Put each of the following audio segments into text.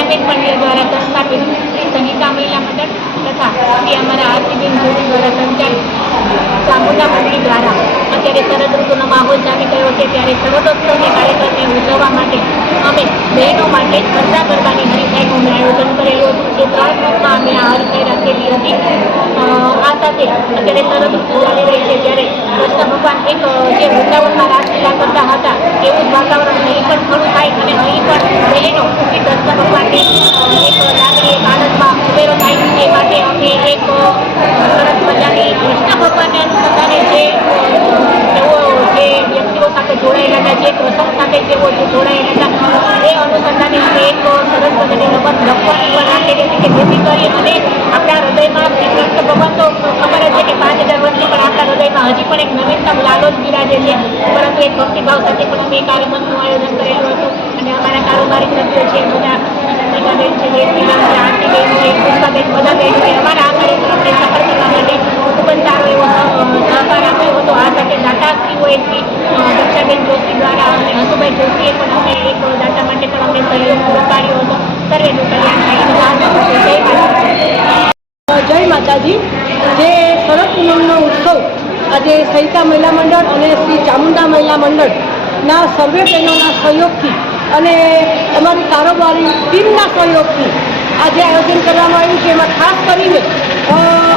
મીનાબેન પંડ્યા દ્વારા સંસ્થાપિત શ્રી સંગીતા મહિલા મંડળ તથા શ્રી અમારા આરતીબેન જોશી દ્વારા સંચાલિત ચામુંડા મંડળી દ્વારા અત્યારે શરદ ઋતુનો માહોલ ચાલી ગયો છે, ત્યારે શરદોત્સવની કાર્યક્રમને ઉજવવા માટે અમે બહેનો માટે સ્પર્ધા કરવાની હરીફાઈનું આયોજન કરેલું હતું, જે 3 ગ્રુપમાં અમે આ હરીફાઈ રાખેલી હતી। આ સાથે અત્યારે શરદ ઋતુ ચાલી રહી છે, ત્યારે કૃષ્ણ ભગવાન એક જે વૃંદાવનમાં રાસલીલા કરતા હતા એવું જ વાતાવરણ અહીં પણ ખરું થાય અને અહીં પણ બહેનો શ્રી કૃષ્ણ ભગવાનની એક લાગણી એક આનંદમાં ઉમેરો થાય એ માટે અમે એક સરસ મજાની કૃષ્ણ ભગવાનને અનુસંધાને જે વ્યક્તિઓ સાથે જોડાયેલા હતા, જે પ્રસંગ સાથે જેઓ જોડાયેલા હતા, એ અનુસંધાને અમે એક સરસ મજાની રમત રમવાની પણ રાખેલી હતી કે જેથી કરી અને આપણા હૃદયમાં શ્રી કૃષ્ણ ભગવાન તો ખબર જ છે કે 5000 વર્ષથી પણ આપણા હૃદયમાં હજી પણ એક નવીનતમ લાલો જ બિરાજે છે, પરંતુ એક ભક્તિભાવ સાથે પણ અમે એક આ રમતનું આયોજન કરેલું હતું અને અમારા કારોબારી સભ્યો છે બધા બેન છે, જયશ્રીબેન છે, આરતીબેન છે, પુષ્પાબેન, બધા બહેનોએ અમારા આ કાર્યક્રમને સફળ કરવા માટે ખૂબ જ સારો એવો સહકાર આપ્યો હતો। આ સાથે દાતાશ્રીઓએ શ્રી દક્ષાબેન જોશી દ્વારા અને હસુભાઈ જોશીએ પણ અમને એક દાતા માટે પણ અમને સહયોગ પૂરો પાડ્યો હતો। સર્વેનું કલ્યાણ થાય। જય માતાજી। જે શરદ પૂનમનો ઉત્સવ આજે સહિતા મહિલા મંડળ અને શ્રી ચામુંડા મહિલા મંડળના સર્વે બહેનોના સહયોગથી અને અમારી કારોબારી ટીમના સહયોગથી આજે આયોજન કરવામાં આવ્યું છે। એમાં ખાસ કરીને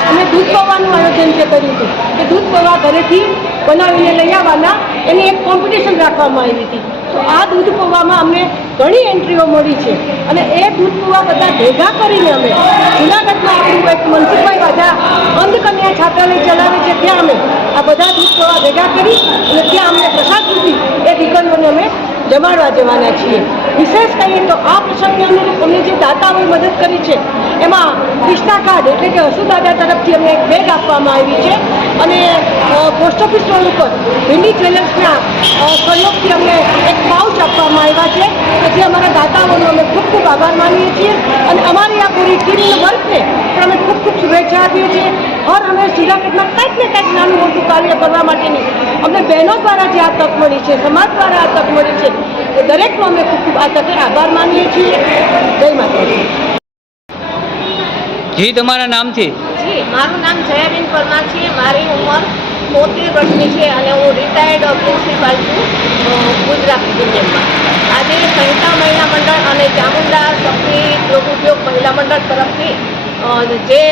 અમે દૂધ પૌવાનું આયોજન કર્યું હતું કે દૂધ પૌવા ઘરેથી બનાવીને લઈ આવવાના, એની એક કોમ્પિટિશન રાખવામાં આવી હતી। તો આ દૂધ પૌવામાં અમને ઘણી એન્ટ્રીઓ મળી છે અને એ દૂધ પૌવા બધા ભેગા કરીને અમે જૂનાગઢમાં આપણું એક મનસુખભાઈ વાજા અંધકન્યા છાત્રાલય ચલાવે છે, ત્યાં અમે આ બધા દૂધ પૌવા ભેગા કરી અને ત્યાં અમને પ્રસાદ સુધી એ દીકરીઓને અમે જમાડવા જવાના છીએ। વિશેષ કહીએ તો આ પ્રસંગે અમને જે દાતાઓએ મદદ કરી છે એમાં કૃષ્ણા કાર્ડ એટલે કે હસુ દાદા તરફથી અમને એક બેગ આપવામાં આવી છે અને પોસ્ટ ઓફિસ રોડ ઉપર ભીંડી જ્વેલર્સના સહયોગથી અમને એક પાઉચ આપવામાં આવ્યા છે કે જે અમારા દાતાઓનો અમે ખૂબ ખૂબ આભાર માનીએ છીએ અને અમારી આ પૂરી ટીમના વર્કને પણ અમે ખૂબ ખૂબ શુભેચ્છા આપીએ છીએ। હર હંમેશ જૂનાગઢમાં કંઈક ને કંઈક નાનું મોટું કાર્ય કરવા માટેની અમને બહેનો દ્વારા જે આ તક મળી છે, સમાજ દ્વારા આ તક મળી છે, એ દરેકનો અમે ખૂબ ખૂબ આ તકે આભાર માનીએ છીએ। જય માતાજી। જી, તમારા નામથી? જી, મારું નામ જયાબેન પરમાર છે, મારી ઉંમર 73 વર્ષની છે અને હું રિટાયર્ડ પ્રિન્સિપાલ છું ગુજરાત યુનિયનમાં। આજે સંહિતા મહિલા મંડળ અને ચામુંડા શક્તિ લોક ઉપયોગ મહિલા મંડળ તરફથી જે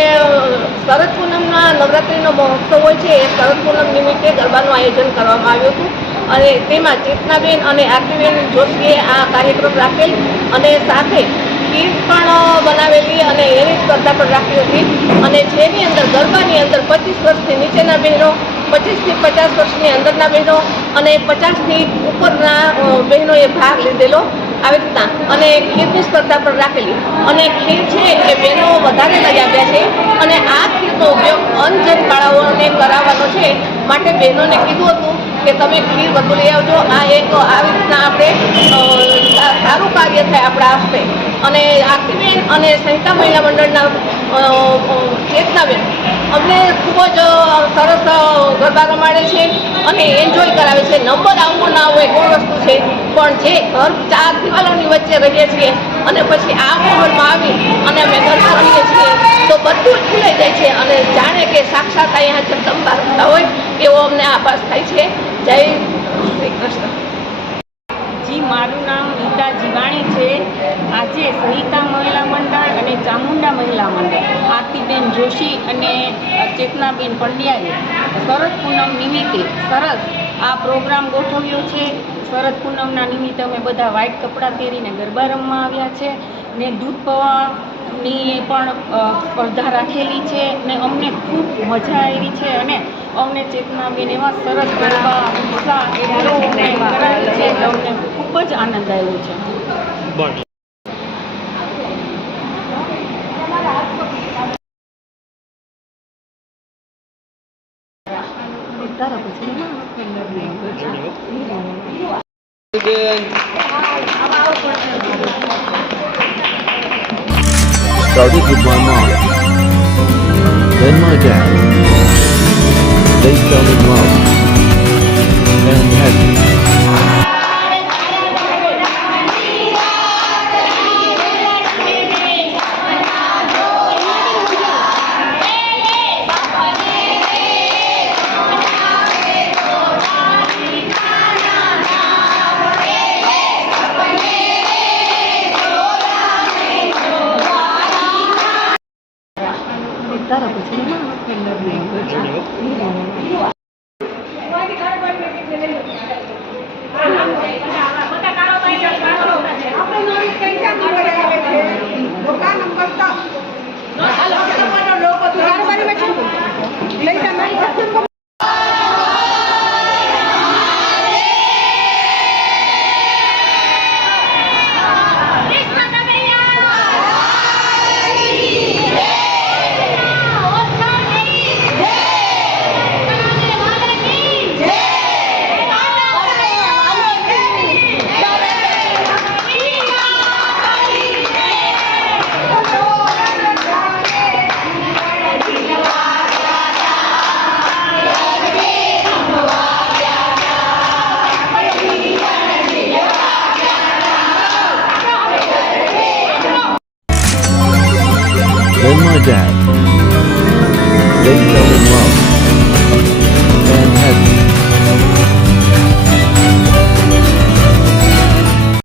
શરદ પૂનમના નવરાત્રિનો મહોત્સવ હોય છે એ શરદ પૂનમ નિમિત્તે ગરબાનું આયોજન કરવામાં આવ્યું હતું અને તેમાં ચેતનાબેન અને આરતીબેન જોશીએ આ કાર્યક્રમ રાખેલ અને સાથે ખીર પણ બનાવેલી અને એની સ્પર્ધા પણ રાખી હતી અને જેની અંદર ગરબાની અંદર 25 વર્ષથી નીચેના બહેનો, 25 થી 50 વર્ષની અંદરના બહેનો અને 50 થી ઉપરના બહેનોએ ભાગ લીધેલો આવી રીતના અને ખીરની સ્પર્ધા પણ રાખેલી અને ખીર છે એ બહેનો વધારે લઈ આવ્યા છે અને આ ખીરનો ઉપયોગ અંધજન બાળાઓને કરાવવાનો છે માટે બહેનોને કીધું હતું કે તમે ખીર વધુ લઈ આવજો। આ એક આવી રીતના આપણે સારું કાર્ય થાય આપણા હસ્તે અને આરતીબેન અને સંહિતા મહિલા મંડળના ચેતનાબેન અમને ખૂબ જ સરસ ગરબા રમાડે છે અને એન્જોય કરાવે છે। નંબર આવવો ના હોય કોઈ વસ્તુ છે, પણ જે ઘર 4 દિવાલોની વચ્ચે રહીએ છીએ અને પછી આ માહોલમાં આવી અને અમે ગરબા રમીએ છીએ તો બધું જ ભૂલાઈ જાય છે અને જાણે કે સાક્ષાત અહીંયા જગદંબા રમતા હોય એવો અમને આભાસ થાય છે। જય શ્રી કૃષ્ણ। જી, મારું નામ ગીતા જીવાણી છે। આજે સહિતા મહિલા મંડળ અને ચામુંડા મહિલા મંડળ આરતીબેન જોશી અને ચેતનાબેન પંડ્યાએ શરદ પૂનમ નિમિત્તે સરસ આ પ્રોગ્રામ ગોઠવ્યો છે। શરદ પૂનમના નિમિત્તે અમે બધા વ્હાઇટ કપડાં પહેરીને ગરબા રમવા આવ્યા છે ને દૂધ પૌવાની પણ સ્પર્ધા રાખેલી છે ને અમને ખૂબ મજા આવી છે અને અમને ચેતનાબેન એવા સરસ ગરબા ઉત્સાહ એટલો અમને કરાવી છે એટલે અમને ખૂબ જ આનંદ આવ્યો છે। Started with my mom, then my dad. They fell in love and had me. Then my dad. They fell in love